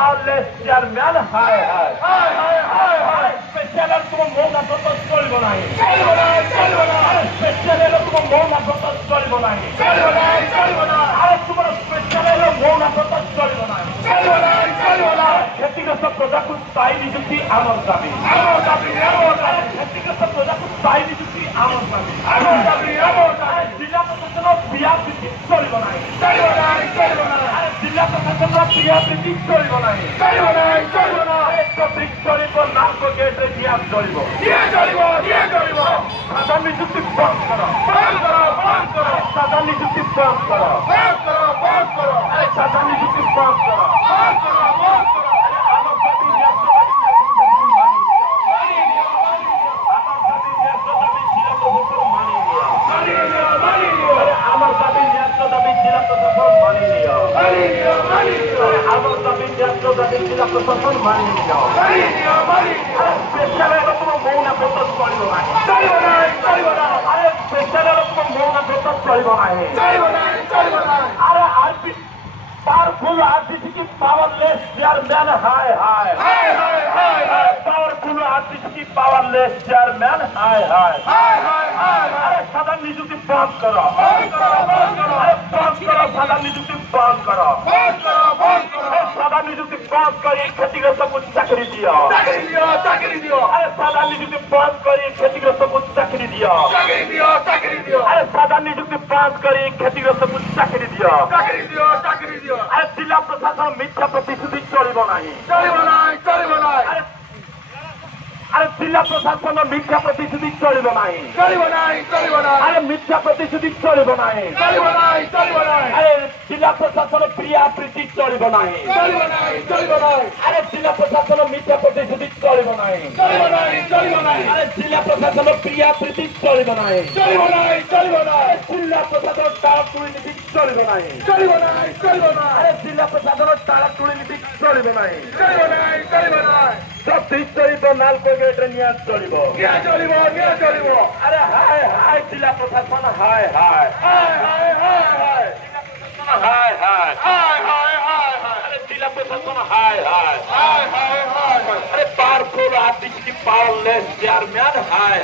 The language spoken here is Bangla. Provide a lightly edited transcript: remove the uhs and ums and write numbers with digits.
powerless chairman, hi. Special তোমার মৌনা প্রকাশ চলব নাই, স্পেশাল তোমার মৌনা প্রকাশ চলব নাই, আর তোমার স্পেশাল মৌনা প্রকাশ চলব নাই, ক্ষতিগ্রস্ত প্রজাକୁ স্থায়ী নিযুক্তি আমার দাবি, ক্ষতিগ্রস্ত প্রজাକୁ স্থায়ী নিযুক্তি আমার দাবি, জিলা প্রশাসন ক্রিয়া বৃদ্ধি চলব নাই, জিলা প্রশাসন ক্রিয়া বৃদ্ধি চলব নাই, টপিক চলিব নালকো গেটে দিয়া চলিব, সাদা নিযুক্তি বন্ধ কর, সাদা নিযুক্তি বন্ধ কর, সাদা নিযুক্তি বন্ধ কর। আমার দাবি ন্যায্য দাবি জেলা প্রশাসন মানিয়ে নিও, আমার দাবি ন্যায্য দাবি জেলা প্রশাসন মানিয়ে নিও, স্পেশাল তোমার মৌনা প্রকাশ চলিব না, আরে স্পেশাল তোমার মৌনা প্রকাশ চলিব না, আরে আরপি পাওয়ারফুল আরপিসি কি পাওয়ারলেস চেয়ারম্যান, হায় পাওয়ারফুল আরপিসি কি পাওয়ারলেস চেয়ারম্যান, হায় আরে সাদা নিযুক্তি বন্ধ করো, সাদা নিযুক্তি বন্ধ করো, সাদা নিযুক্তি বন্ধ করে ক্ষতিগ্রস্তকে চাকরি দিও, আরে সাদা নিযুক্তি বন্ধ করে ক্ষতিগ্রস্তকে চাকরি দিও, আরে সাদা নিযুক্তি বন্ধ করে ক্ষতিগ্রস্তকে চাকরি দিও, আরে জেলা প্রশাসন মিথ্যা প্রতিশ্রুতি চলিব নাই, আরে জেলা প্রশাসন মিথ্যা প্রতিশ্রুতি চলিব নাই, আরে মিথ্যা প্রতিশ্রুতি চলিব নাই, আরে জেলা প্রশাসন প্রিয়া প্রীতি চলিব নাই, আরে জেলা প্রশাসন মিথ্যা প্রতিশ্রুতি চলিব নাই, আরে জেলা প্রশাসন প্রিয়া প্রীতি চলিব নাই, জেলা প্রশাসন টাকা তুলি নীতি চলিব নাই, আরে জেলা প্রশাসন টাকা তুলি নীতি চলিব নাই, সব ঠিক চলিব, নালকো গেটে নিয়ে চলিব, আরে হায় জেলা প্রশাসন, হায় জেলা প্রশাসন, হায় আরে পাওয়ারফুল আরপিসি কি পাওয়ারলেস চেয়ারম্যান, হায়